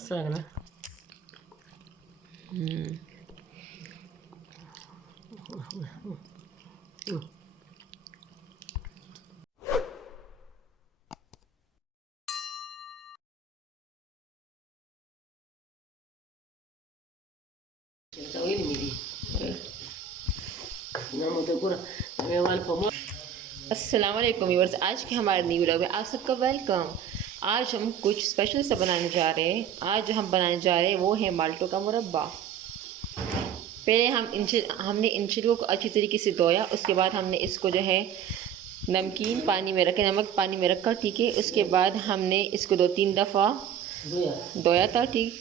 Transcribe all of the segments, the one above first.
Sana. अस्सलाम वालेकुम viewers, आज के हमारे न्यू व्लॉग में आप सबका वेलकम। आज हम कुछ स्पेशल सा बनाने जा रहे हैं। आज जो हम बनाने जा रहे हैं वो है माल्टो का मुरब्बा। पहले हमने इन छिलकों को अच्छी तरीके से धोया। उसके बाद हमने इसको जो है नमक पानी में रखा, ठीक है। उसके बाद हमने इसको 2-3 दफ़ा धोया था, ठीक।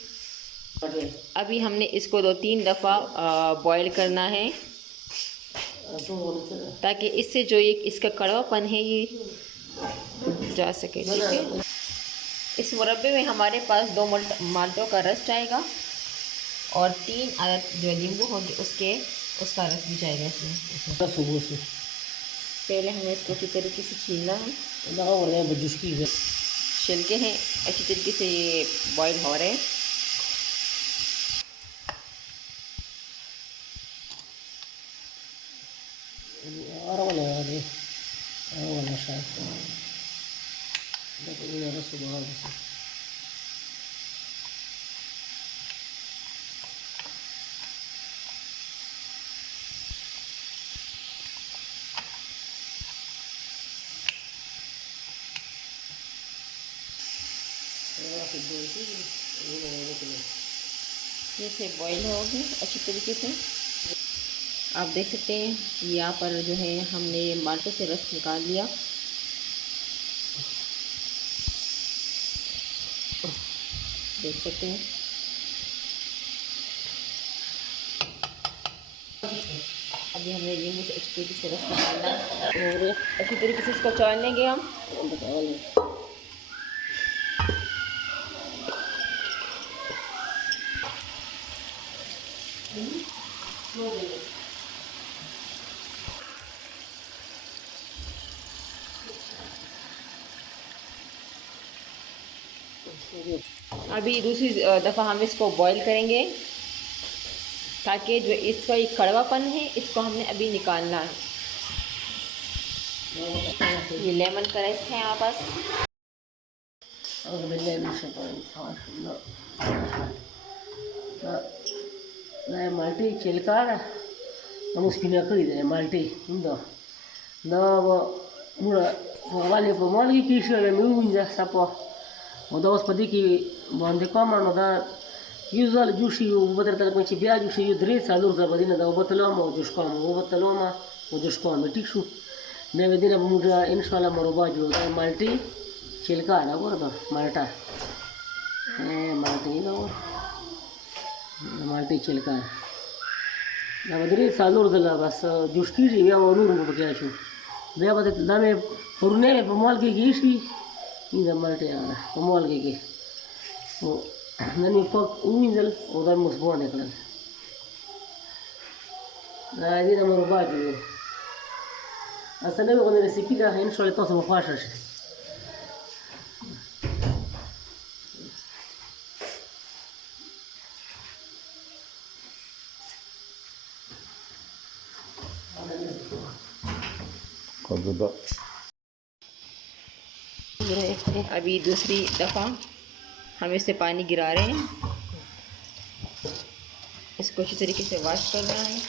अभी हमने इसको 2-3 दफ़ा बॉईल करना है, ताकि इससे जो ये इसका कड़वापन है ये जा सके, ठीक है। इस मुरब्बे में हमारे पास 2 माल्टों का रस जाएगा और 3 अदद जो नींबू होंगे उसका रस भी जाएगा इसमें। पहले हमें इसको अच्छी तरीके से छीलना है। छिलके हैं अच्छी तरीके से ये बॉईल हो रहे हैं। जैसे बॉईल होगी अच्छी तरीके से, आप देख सकते हैं कि यहाँ पर जो है हमने माल्टो से रस निकाल लिया। देख सकते हैं अभी हमने नींबू से अच्छी तरीके से रस निकालना और अच्छी तरीके से इसको चाल लेंगे हम। अभी दूसरी दफ़ा हम इसको बॉईल करेंगे, ताकि जो इसका एक कड़वापन है इसको हमने अभी निकालना है। ये लेमन का रस है यहाँ पास। Malte celcare am spinacări malte da da mura vale pomali pishere mi unja sapo oda ospadi ki bande kama no da usual jushi ubadar tal konchi bia jushi dre salur da badina da obataloma ojushkama ठीक शू ने वेदिना मुरा इंशाल्लाह मरोबा जो da malte celcare gorda malta malte no malte celcare na badri salur da bas jushki ya onur mo bakya shu bia badet dame purne pomal ke gishi ida malte ana pomal ke o nani pak uminzal oda musbone kala na idina moroba jo asana ko recipe da inshallah to so fasha अभी दूसरी दफ़ा हम इससे पानी गिरा रहे हैं। इसको अच्छी तरीके से वॉश करना है।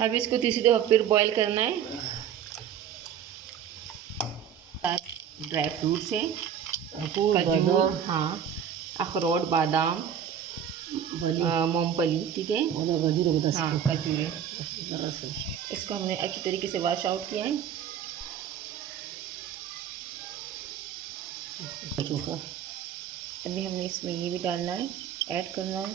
अब इसको तीसरी दफ़ा फिर बॉईल करना है। ड्राई फ्रूट्स है, खजूर, हाँ, अखरोट, बादाम, मूंगफली, ठीक है। हाँ, खजूर है। इसको हमने अच्छी तरीके से वॉश आउट किया है। अभी हमने इसमें ये भी डालना है, ऐड करना है।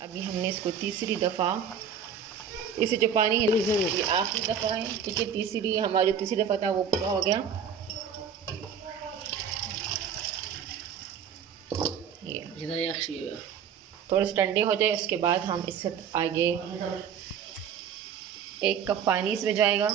अभी हमने इसको तीसरी दफ़ा, इसे जो पानी है ये आखिरी दफ़ा है, ठीक है। तीसरी हमारा जो तीसरी दफ़ा था वो पूरा हो गया। ये थोड़े से ठंडे हो जाए उसके बाद हम इससे आगे 1 कप पानी इसमें जाएगा।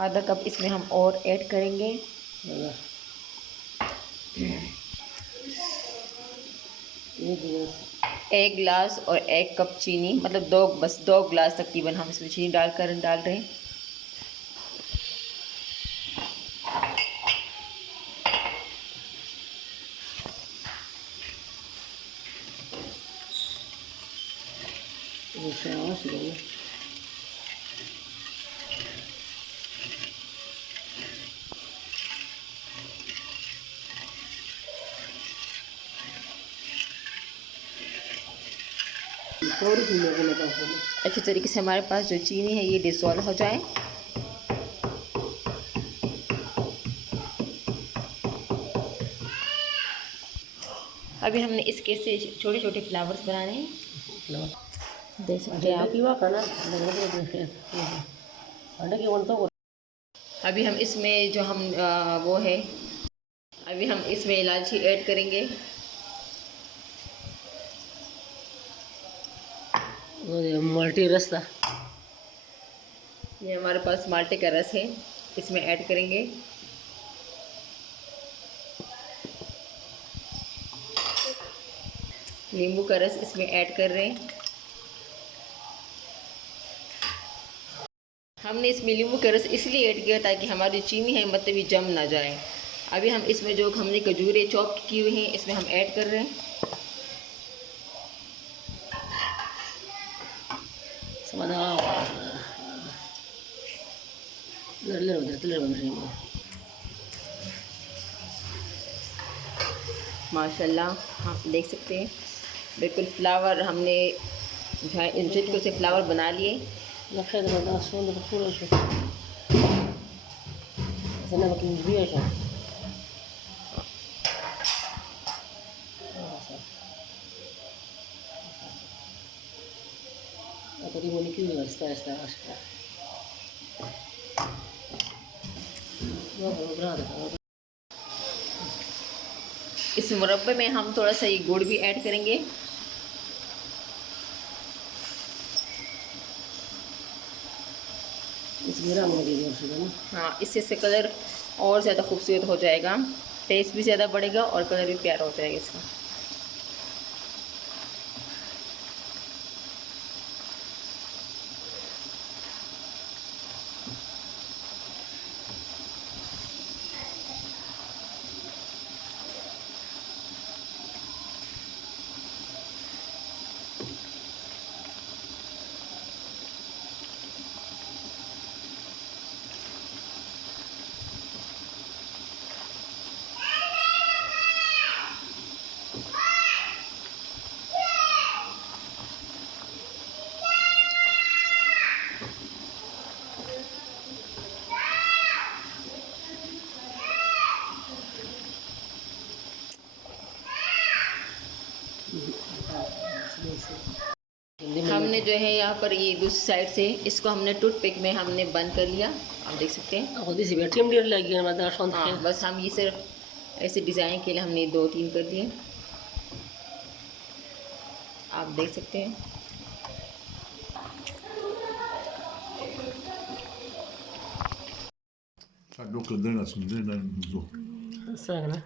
आधा कप इसमें हम और ऐड करेंगे। 1 गिलास और 1 कप चीनी, मतलब बस 2 गिलास तकरीबन हम इसमें चीनी डाल रहे हैं। अच्छी तरीके से हमारे पास जो चीनी है ये डिसॉल्व हो जाए। अभी हमने इसके से छोटे छोटे फ्लावर्स बनाने हैं, देख सकते हैं आप। अभी हम इसमें जो हम वो है, अभी हम इसमें इलायची ऐड करेंगे। माल्टे रस था, ये हमारे पास माल्टे का रस है, इसमें ऐड करेंगे। नींबू का रस इसमें ऐड कर रहे हैं। हमने इसमें नींबू का रस इसलिए ऐड किया ताकि हमारी चीनी है मतलब ये जम ना जाए। अभी हम इसमें जो हमने खजूरें चॉप की हुई हैं इसमें हम ऐड कर रहे हैं। माशाल्लाह आप देख सकते हैं बिल्कुल फ्लावर हमने इन चिटकों से फ्लावर बना लिए। इस मुरब्बे में हम थोड़ा सा ये गुड़ भी ऐड करेंगे। हाँ, इससे कलर और ज़्यादा खूबसूरत हो जाएगा, टेस्ट भी ज़्यादा बढ़ेगा और कलर भी प्यारा हो जाएगा इसका। हमने जो है यहाँ पर ये दूसरी साइड से इसको हमने टूथपिक में हमने बंद कर लिया, आप देख सकते हैं। हाँ, बस हम ये सिर्फ ऐसे डिज़ाइन के लिए हमने 2-3 कर दिए, आप देख सकते हैं। Gaat ook een ding als een ding en zo. सरक ना